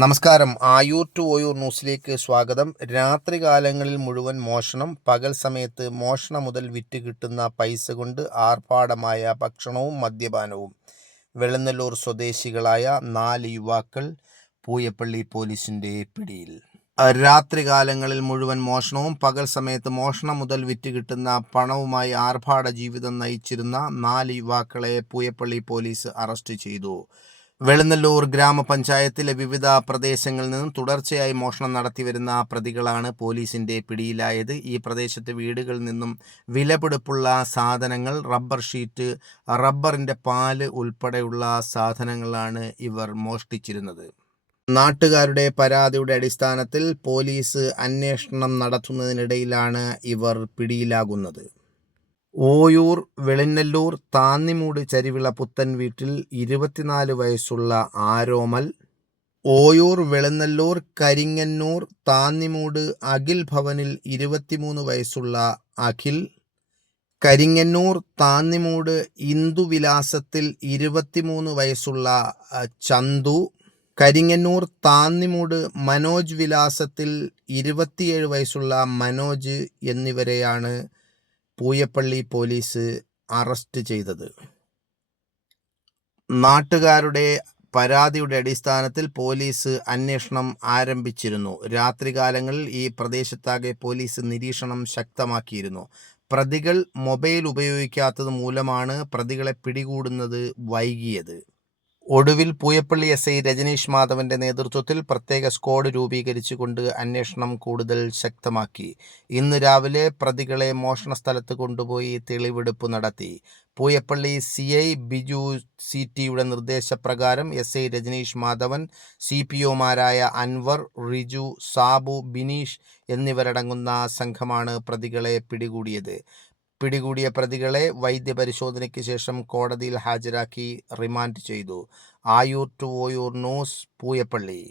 നമസ്കാരം. ആയൂർ ടു ഓയൂർ ന്യൂസിലേക്ക് സ്വാഗതം. രാത്രികാലങ്ങളിൽ മുഴുവൻ മോഷണം, പകൽ സമയത്ത് മോഷണം മുതൽ വിറ്റ് കിട്ടുന്ന പൈസ കൊണ്ട് ആർഭാടമായ ഭക്ഷണവും മദ്യപാനവും. വെളുന്നല്ലൂർ സ്വദേശികളായ 4 യുവാക്കൾ പൂയപ്പള്ളി പോലീസിന്റെ പിടിയിൽ. രാത്രികാലങ്ങളിൽ മുഴുവൻ മോഷണവും പകൽ സമയത്ത് മോഷണം മുതൽ വിറ്റ് കിട്ടുന്ന പണവുമായി ആർഭാട ജീവിതം നയിച്ചിരുന്ന 4 യുവാക്കളെ പൂയപ്പള്ളി പോലീസ് അറസ്റ്റ് ചെയ്തു. വെളുന്നല്ലൂർ ഗ്രാമപഞ്ചായത്തിലെ വിവിധ പ്രദേശങ്ങളിൽ നിന്നും തുടർച്ചയായി മോഷണം നടത്തിവരുന്ന പ്രതികളാണ് പോലീസിന്റെ പിടിയിലായത്. ഈ പ്രദേശത്തെ വീടുകളിൽ നിന്നും വിലപിടിപ്പുള്ള സാധനങ്ങൾ, റബ്ബർ ഷീറ്റ്, റബ്ബറിന്റെ പാല് ഉൾപ്പെടെയുള്ള സാധനങ്ങളാണ് ഇവർ മോഷ്ടിച്ചിരുന്നത്. നാട്ടുകാരുടെ പരാതിയുടെ അടിസ്ഥാനത്തിൽ പോലീസ് അന്വേഷണം നടത്തുന്നതിനിടയിലാണ് ഇവർ പിടിയിലാകുന്നത്. ഓയൂർ വെളിനല്ലൂർ താന്നിമൂട് ചരിവിള പുത്തൻ വീട്ടിൽ 24 വയസ്സുള്ള ആരോമൽ, ഓയൂർ വെളുന്നല്ലൂർ കരിങ്ങന്നൂർ താന്നിമൂട് അഖിൽ ഭവനിൽ 23 വയസ്സുള്ള അഖിൽ, കരിങ്ങന്നൂർ താന്നിമൂട് ഇന്ദുവിലാസത്തിൽ 23 വയസ്സുള്ള ചന്തു, കരിങ്ങന്നൂർ താന്നിമൂട് മനോജ് വിലാസത്തിൽ 27 വയസ്സുള്ള മനോജ് എന്നിവരെയാണ് പൂയപ്പള്ളി പോലീസ് അറസ്റ്റ് ചെയ്തത്. നാട്ടുകാരുടെ പരാതിയുടെ അടിസ്ഥാനത്തിൽ പോലീസ് അന്വേഷണം ആരംഭിച്ചിരുന്നു. രാത്രികാലങ്ങളിൽ ഈ പ്രദേശത്താകെ പോലീസ് നിരീക്ഷണം ശക്തമാക്കിയിരുന്നു. പ്രതികൾ മൊബൈൽ ഉപയോഗിക്കാത്തത് മൂലമാണ് പ്രതികളെ പിടികൂടുന്നത് വൈകിയത്. ഒടുവിൽ പൂയപ്പള്ളി SI രജനീഷ് മാധവന്റെ നേതൃത്വത്തിൽ പ്രത്യേക സ്ക്വാഡ് രൂപീകരിച്ചുകൊണ്ട് അന്വേഷണം കൂടുതൽ ശക്തമാക്കി. ഇന്ന് രാവിലെ പ്രതികളെ മോഷണ സ്ഥലത്ത് കൊണ്ടുപോയി തെളിവെടുപ്പ് നടത്തി. പൂയപ്പള്ളി CI ബിജു CTയുടെ നിർദ്ദേശപ്രകാരം SI രജനീഷ് മാധവൻ, CPOമാരായ അൻവർ, റിജു, സാബു, ബിനീഷ് എന്നിവരടങ്ങുന്ന സംഘമാണ് പ്രതികളെ പിടികൂടിയത്. പിടികൂടിയ പ്രതികളെ വൈദ്യപരിശോധനയ്ക്ക് ശേഷം കോടതിയിൽ ഹാജരാക്കി റിമാൻഡ് ചെയ്തു. Ayoor to Oyoor news, Pooyappally.